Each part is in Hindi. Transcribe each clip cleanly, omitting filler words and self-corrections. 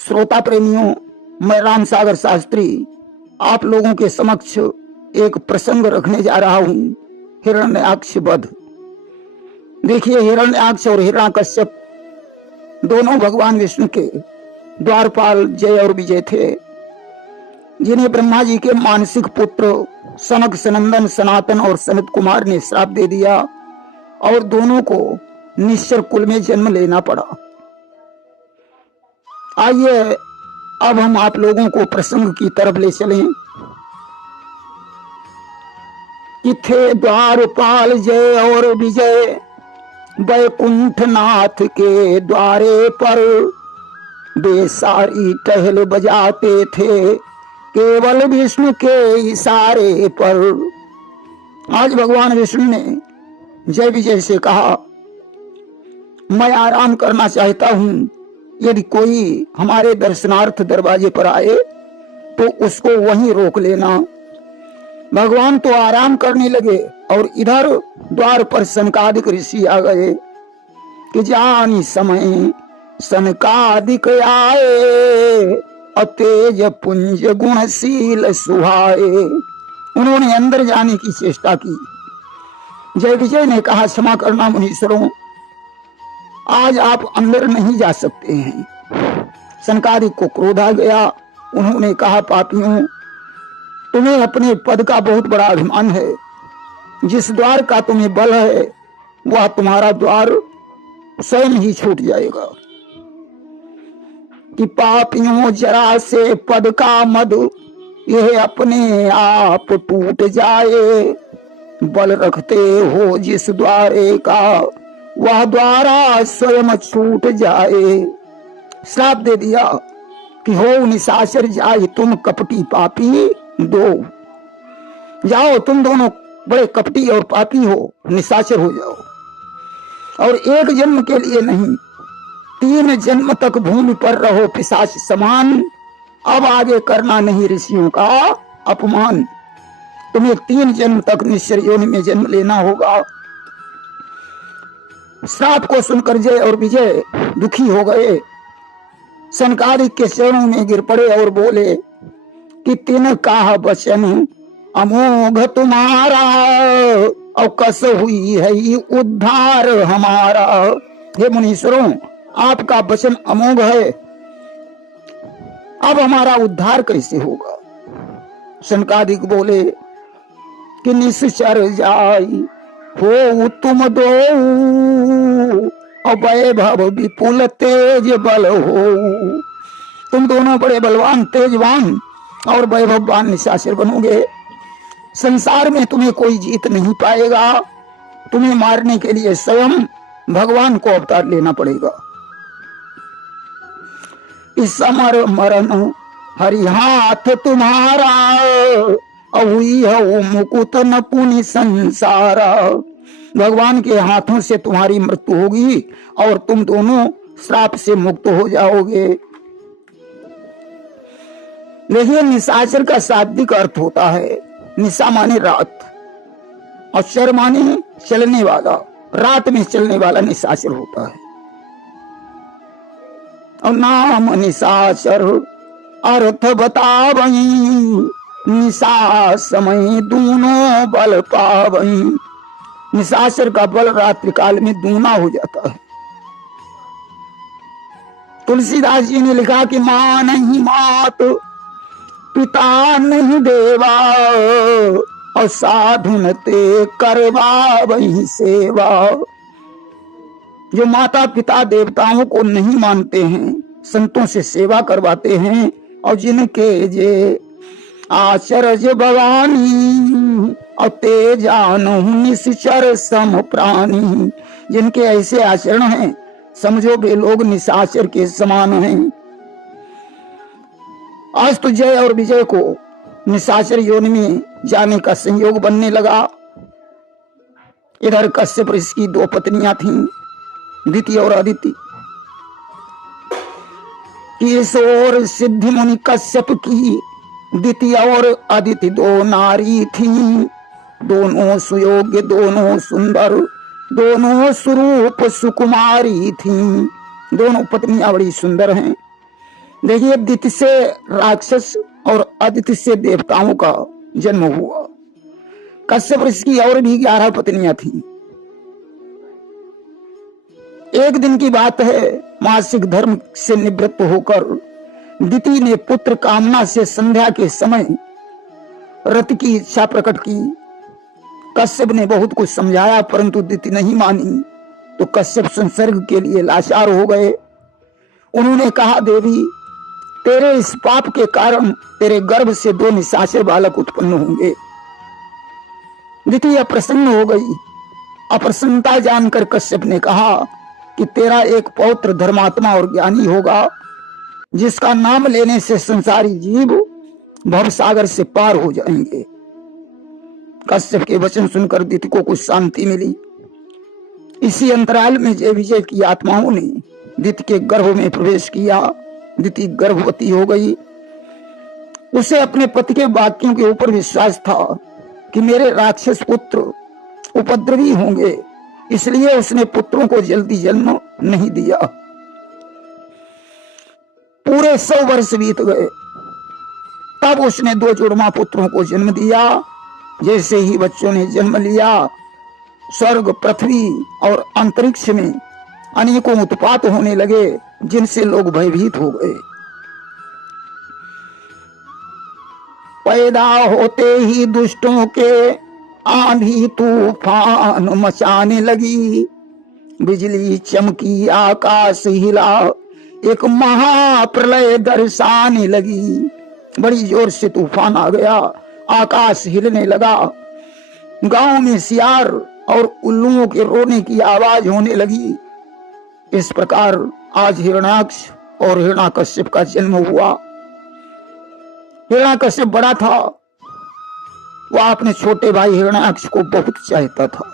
श्रोता प्रेमियों, मैं राम सागर शास्त्री आप लोगों के समक्ष एक प्रसंग रखने जा रहा हूं, हिरण्याक्ष वध। देखिए, हिरण्याक्ष और हिरण्याकश्यप दोनों भगवान विष्णु के द्वारपाल जय और विजय थे, जिन्हें ब्रह्मा जी के मानसिक पुत्र सनक, सनंदन, सनातन और सनत कुमार ने श्राप दे दिया और दोनों को निश्चर कुल में जन्म लेना पड़ा। आइए अब हम आप लोगों को प्रसंग की तरफ ले चलें कि थे द्वारपाल जय और विजय वैकुंठ नाथ के द्वारे पर, बेसारी टहल बजाते थे केवल विष्णु के इशारे पर। आज भगवान विष्णु ने जय विजय से कहा, मैं आराम करना चाहता हूं, यदि कोई हमारे दर्शनार्थ दरवाजे पर आए तो उसको वहीं रोक लेना। भगवान तो आराम करने लगे और इधर द्वार पर सनकादिक ऋषि आ गए कि जानी समय सनकादिक आए, अतेज पुंज गुणशील सुहाए। उन्होंने अंदर जाने की चेष्टा की। जय विजय ने कहा, क्षमा करना मुनीश्वरों, आज आप अंदर नहीं जा सकते हैं। सनकादिक को क्रोध आ गया। उन्होंने कहा, पापियों, तुम्हें अपने पद का बहुत बड़ा अभिमान है। जिस द्वार का तुम्हें बल है वह तुम्हारा द्वार स्वयं ही छूट जाएगा। कि पापियों, जरा से पद का मद यह अपने आप टूट जाए, बल रखते हो जिस द्वारे का वह द्वारा स्वयं छूट जाए। श्राप दे दिया कि हो निशाचर जाए तुम कपटी पापी दो। जाओ, तुम दोनों बड़े कपटी और पापी हो, निशाचर हो जाओ। और एक जन्म के लिए नहीं, 3 जन्म तक भूमि पर रहो पिशाच समान। अब आगे करना नहीं ऋषियों का अपमान। तुम्हें 3 जन्म तक निश्चर योनि में जन्म लेना होगा। श्राप को सुनकर जय और विजय दुखी हो गए। सनकादिक के चरणों में गिर पड़े और बोले कि तिन का वचन अमोघ तुम्हारा, और कस हुई है उद्धार हमारा। हे मुनीश्वरों, आपका वचन अमोघ है, अब हमारा उद्धार कैसे होगा। सनकादिक बोले कि निश्चर जाई हो तुम दो, और वैभव विपुल तेज बल हो। तुम दोनों बड़े बलवान, तेजवान और वैभववान निशाचर बनोगे। संसार में तुम्हें कोई जीत नहीं पाएगा। तुम्हें मारने के लिए स्वयं भगवान को अवतार लेना पड़ेगा। इस समर मरण हरि हाथ तुम्हारा, हुई हो मुकुत न पुनि संसारा। भगवान के हाथों से तुम्हारी मृत्यु होगी और तुम दोनों श्राप से मुक्त हो जाओगे। देखिए, निशाचर का शाब्दिक अर्थ होता है, निशा माने रात और चर माने चलने वाला। रात में चलने वाला निशाचर होता है। और नाम निशाचर अर्थ बतावई, निशा समय दूनों बल पावई। निशाचर का बल रात्रि काल में दूना हो जाता है। तुलसीदास जी ने लिखा कि मां नहीं मात, पिता नहीं देवा, और साधु न ते करवा वही सेवा। जो माता पिता देवताओं को नहीं मानते हैं, संतों से सेवा करवाते हैं, और जिनके जे आचरज भवानी, और ते जानहु निश्चर सम प्राणी। जिनके ऐसे आचरण हैं, समझो वे लोग निशाचर के समान हैं। आज तो जय और विजय को निशाचर योनि में जाने का संयोग बनने लगा। इधर कश्यप ऋषि की 2 पत्नियां थीं, दिति और अदिति। ईश्वर सिद्धि मुनि कश्यप की दिति और अदिति 2 नारी थीं। दोनों सुयोग्य, दोनों सुंदर, दोनों स्वरूप सुकुमारी थीं। दोनों पत्नियां बड़ी सुंदर हैं। देखिए, दिति से राक्षस और अदिति से देवताओं का जन्म हुआ। कश्यप ऋषि की और भी 11 पत्नियां थीं। एक दिन की बात है, मासिक धर्म से निवृत्त होकर दिति ने पुत्र कामना से संध्या के समय रति की इच्छा प्रकट की। कश्यप ने बहुत कुछ समझाया, परंतु दिति नहीं मानी, तो कश्यप संसर्ग के लिए लाचार हो गए। उन्होंने कहा, देवी, तेरे इस पाप के कारण तेरे गर्भ से 2 निशाचर बालक उत्पन्न होंगे। दिति अप्रसन्न हो गई। अप्रसन्नता जानकर कश्यप ने कहा कि तेरा एक पौत्र धर्मात्मा और ज्ञानी होगा, जिसका नाम लेने से संसारी जीव भवसागर से पार हो जाएंगे। कश्यप के वचन सुनकर दिति को कुछ शांति मिली। इसी अंतराल में जय विजय की आत्माओं ने दिति के गर्भ में प्रवेश किया। दिति गर्भवती हो गई। उसे अपने पति के वाक्यों के ऊपर विश्वास था कि मेरे राक्षस पुत्र उपद्रवी होंगे, इसलिए उसने पुत्रों को जल्दी जन्म नहीं दिया। पूरे 100 वर्ष बीत गए, तब उसने 2 जुड़वा पुत्रों को जन्म दिया। जैसे ही बच्चों ने जन्म लिया, स्वर्ग, पृथ्वी और अंतरिक्ष में अनेकों उत्पात होने लगे, जिनसे लोग भयभीत हो गए। पैदा होते ही दुष्टों के आंधी तूफान मचाने लगी। बिजली चमकी, आकाश हिला, एक महाप्रलय दर्शाने लगी। बड़ी जोर से तूफान आ गया, आकाश हिलने लगा। गांव में सियार और उल्लुओं के रोने की आवाज होने लगी। इस प्रकार आज हिरण्याक्ष और हिरण्याकश्यप का जन्म हुआ। हिरण्याकश्यप बड़ा था, वह अपने छोटे भाई हिरण्याक्ष को बहुत चाहता था।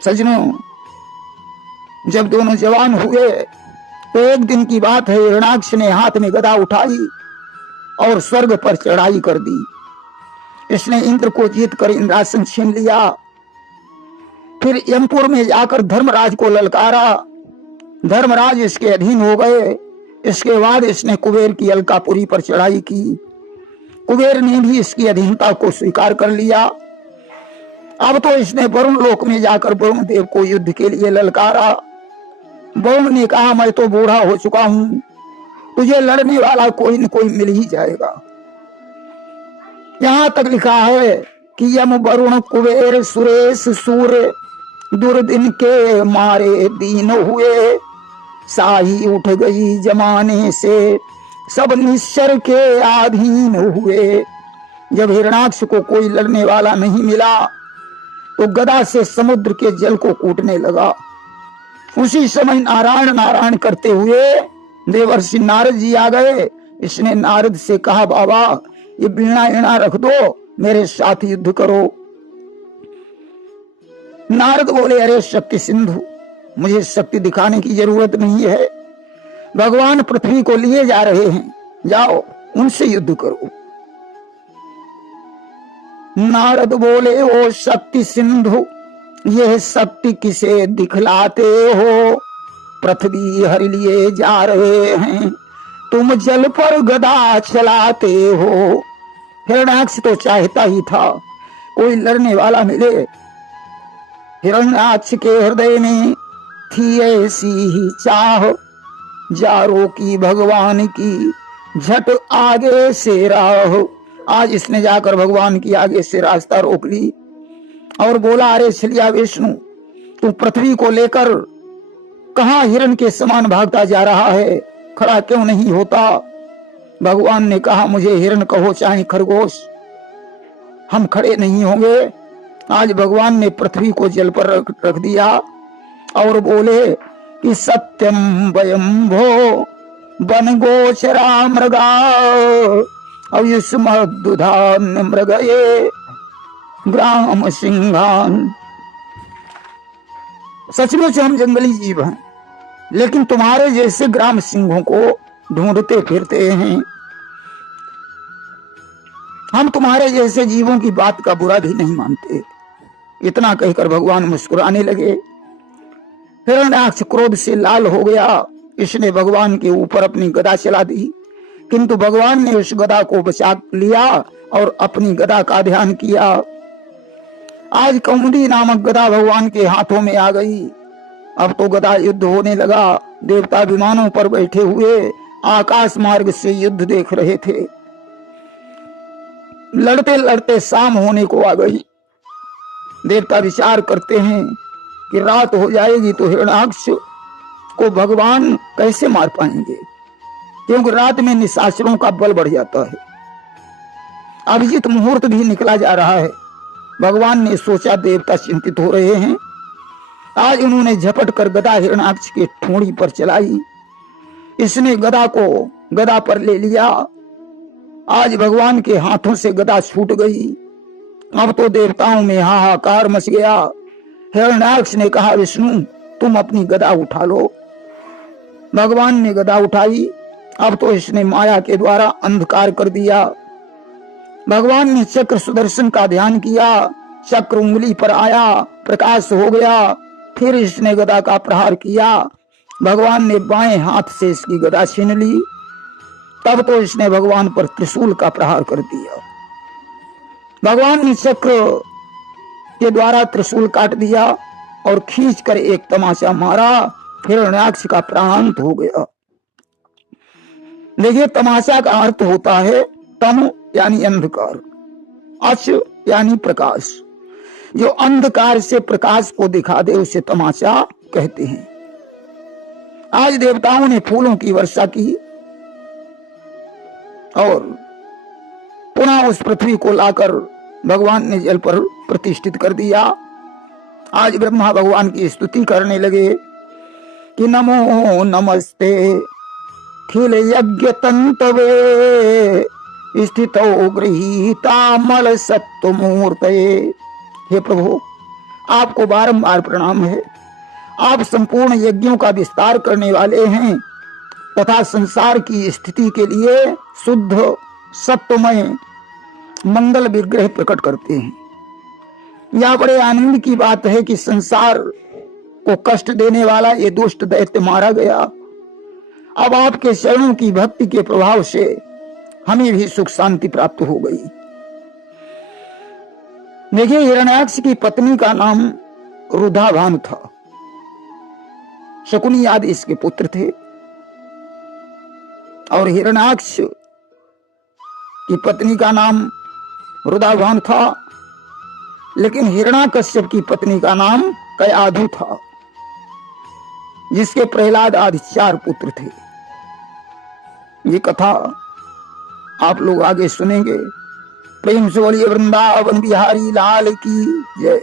सजनों, जब दोनों जवान हुए तो एक दिन की बात है, हिरण्याक्ष ने हाथ में गदा उठाई और स्वर्ग पर चढ़ाई कर दी। इसने इंद्र को जीतकर इंद्रासन छीन लिया। फिर यमपुर में जाकर धर्मराज को ललकारा। धर्मराज इसके अधीन हो गए। इसके बाद इसने कुबेर की अलकापुरी पर चढ़ाई की। कुबेर ने भी इसकी अधीनता को स्वीकार कर लिया। अब तो इसने वरुण लोक में जाकर वरुण देव को युद्ध के लिए ललकारा। वरुण ने कहा, मैं तो बूढ़ा हो चुका हूं, तुझे लड़ने वाला कोई न कोई मिल ही जाएगा। यहां तक लिखा है कि यम वरुण कुबेर सुरेश सूर्य दुर्दिन के मारे दीन हुए। साही उठ गई जमाने से, सब निश्चर के अधीन हुए। जब हिरण्याक्ष को कोई लड़ने वाला नहीं मिला तो गदा से समुद्र के जल को कूटने लगा। उसी समय नारायण नारायण करते हुए देवर्षि नारद जी आ गए। इसने नारद से कहा, बाबा, ये बीणा ईणा रख दो, मेरे साथ युद्ध करो। नारद बोले, अरे शक्ति सिंधु, मुझे शक्ति दिखाने की जरूरत नहीं है। भगवान पृथ्वी को लिए जा रहे हैं, जाओ उनसे युद्ध करो। नारद बोले, ओ शक्ति सिंधु, यह शक्ति किसे दिखलाते हो? पृथ्वी हर लिए जा रहे हैं, तुम जल पर गदा चलाते हो। हिरण्याक्ष तो चाहता ही था कोई लड़ने वाला मिले। हिरण्याक्ष के हृदय में थी ऐसी ही चाह, जारो की भगवान की झट आगे से राह। आज इसने जाकर भगवान की आगे से रास्ता रोक ली और बोला, अरे छलिया विष्णु, तू पृथ्वी को लेकर कहां हिरण के समान भागता जा रहा है, खड़ा क्यों नहीं होता? भगवान ने कहा, मुझे हिरण कहो चाहे खरगोश, हम खड़े नहीं होंगे। आज भगवान ने पृथ्वी को जल पर रख दिया और बोले कि सत्यम वयम भो वन गोचरा मृगा अयुष्मदुधान मृगये ग्राम सिंहान। सचमुच हम जंगली जीव हैं, लेकिन तुम्हारे जैसे ग्राम सिंहों को ढूंढते फिरते हैं। हम तुम्हारे जैसे जीवों की बात का बुरा भी नहीं मानते। इतना कहकर भगवान मुस्कुराने लगे। हिरण्याक्ष क्रोध से लाल हो गया। इसने भगवान के ऊपर अपनी गदा चला दी, किंतु भगवान ने उस गदा को बचा लिया और अपनी गदा का ध्यान किया। आज कौमुदी नामक गदा भगवान के हाथों में आ गई। अब तो गदा युद्ध होने लगा। देवता विमानों पर बैठे हुए आकाश मार्ग से युद्ध देख रहे थे। लड़ते लड़ते शाम होने को आ गई। देवता विचार करते हैं कि रात हो जाएगी तो हिरण्याक्ष को भगवान कैसे मार पाएंगे, क्योंकि रात में निशाचरों का बल बढ़ जाता है। अभिजीत मुहूर्त भी निकला जा रहा है। भगवान ने सोचा देवता चिंतित हो रहे हैं। आज उन्होंने झपट कर गदा हिरण्याक्ष के ठोड़ी पर चलाई। इसने गदा को गदा पर ले लिया। आज भगवान के हाथों से गदा छूट गई। अब तो देवताओं में हाहाकार मच गया। हिरण्याक्ष ने कहा, विष्णु तुम अपनी गदा उठा लो। भगवान ने गदा उठाई। अब तो इसने माया के द्वारा अंधकार कर दिया। भगवान ने चक्र सुदर्शन का ध्यान किया। चक्र उंगली पर आया, प्रकाश हो गया। फिर इसने गदा का प्रहार किया। भगवान ने बाएं हाथ से इसकी गदा छीन ली। तब तो इसने भगवान पर त्रिशूल का प्रहार कर दिया। भगवान ने चक्र के द्वारा त्रिशूल काट दिया और खींचकर एक तमाचा मारा। हिरण्याक्ष का प्राणांत हो गया। देखिए, तमाचा का अर्थ होता है तम यानी अंधकार, अच यानी प्रकाश। जो अंधकार से प्रकाश को दिखा दे उसे तमाचा कहते हैं। आज देवताओं ने फूलों की वर्षा की और पुनः उस पृथ्वी को लाकर भगवान ने जल पर प्रतिष्ठित कर दिया। आज ब्रह्मा भगवान की स्तुति करने लगे कि नमो नमस्ते खिल यज्ञ तंतवे स्थितो गृहीता मल सत्व मूर्तये। हे प्रभु, आपको बारंबार प्रणाम है। आप संपूर्ण यज्ञों का विस्तार करने वाले हैं तथा संसार की स्थिति के लिए शुद्ध सत्वमय मंगल विग्रह प्रकट करते हैं। यह बड़े आनंद की बात है कि संसार को कष्ट देने वाला ये दुष्ट दैत्य मारा गया। अब आपके चरणों की भक्ति के प्रभाव से हमें भी सुख शांति प्राप्त हो गई। देखिए, हिरण्याक्ष की पत्नी का नाम रुद्धाभानु था। शकुनी आदि इसके पुत्र थे और हिरण्याक्ष की पत्नी का नाम रुद्धाभानु था। लेकिन हिरण्याकश्यप की पत्नी का नाम कयाधु था, जिसके प्रहलाद आदि 4 पुत्र थे। ये कथा आप लोग आगे सुनेंगे। प्रेम से बोलिए वृंदावन बिहारी लाल की जय।